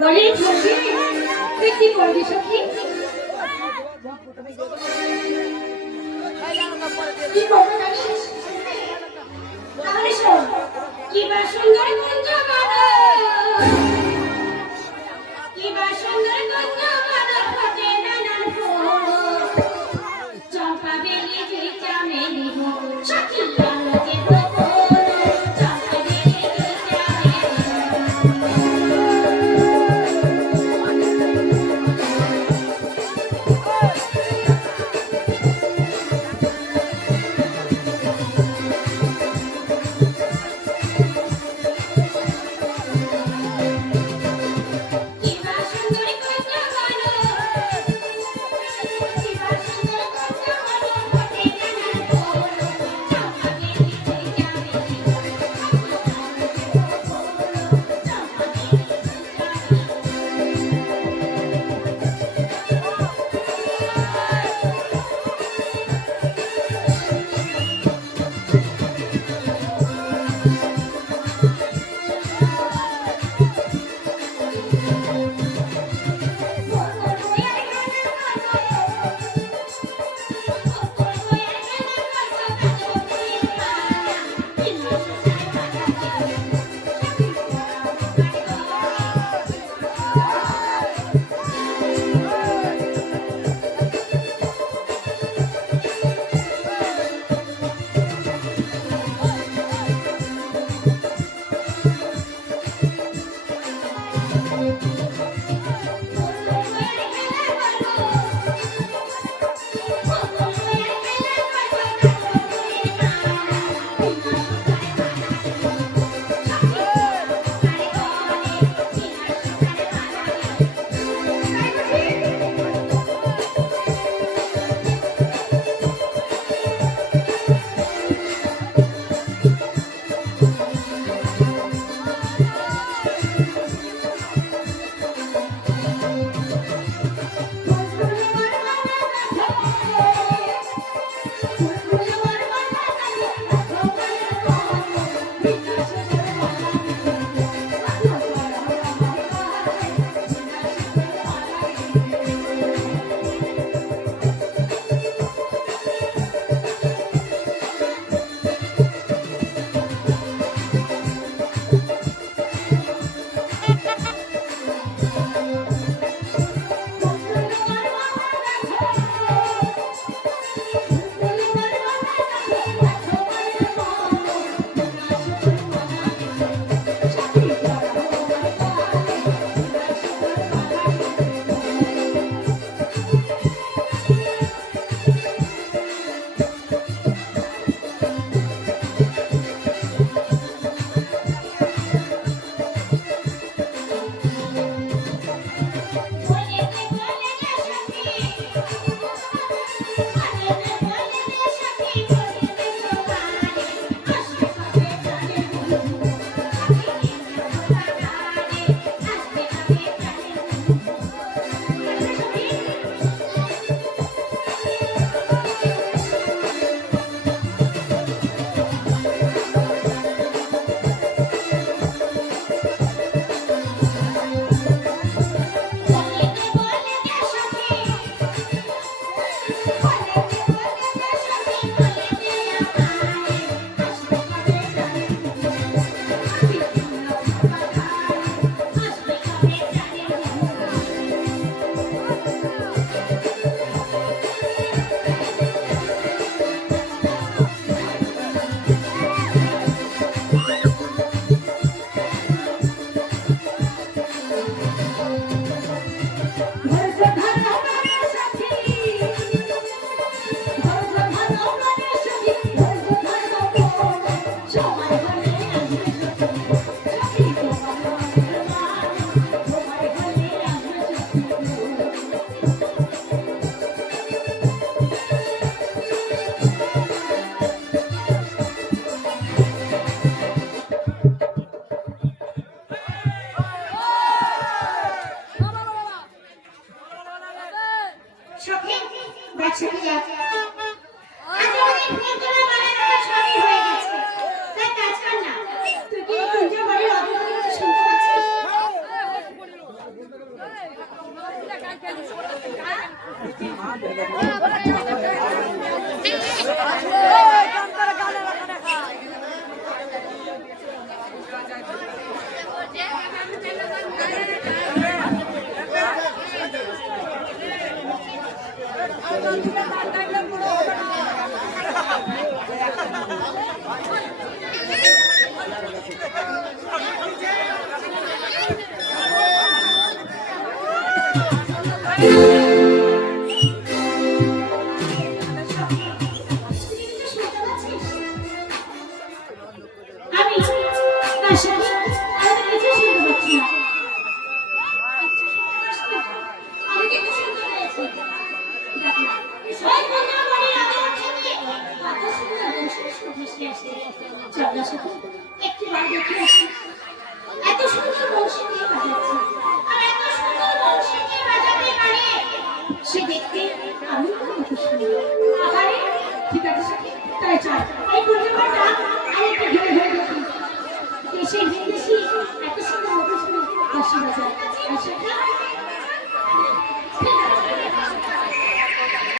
বলি সখী তুই কি করবি সখী কি করবি জানিস তাহলে শোন কি বা সুন্দর কুঞ্জ কি বা সুন্দর কুঞ্জ ফটে নানান ফুল চম্পা বেলি তুই চামেলি সখী আলোকে আমি তার সাথে আমি কিছু শুনতে পাচ্ছি না। আমি কিন্তু শুনতে পেয়েছি। দেখো, ওই কন্যামণির আদর থেকে কত সুন্দর বংশের সুর ভেসে আসছে। চল না সাথে একটু বার দেখে আসি। এত সুন্দর বংশী কে বাজাচ্ছে, আর এত সুন্দর বংশী কে বাজাতে পারে সে দেখতে আমি তো খুশি। আরে ঠিক আছে সাথে তাই চল এই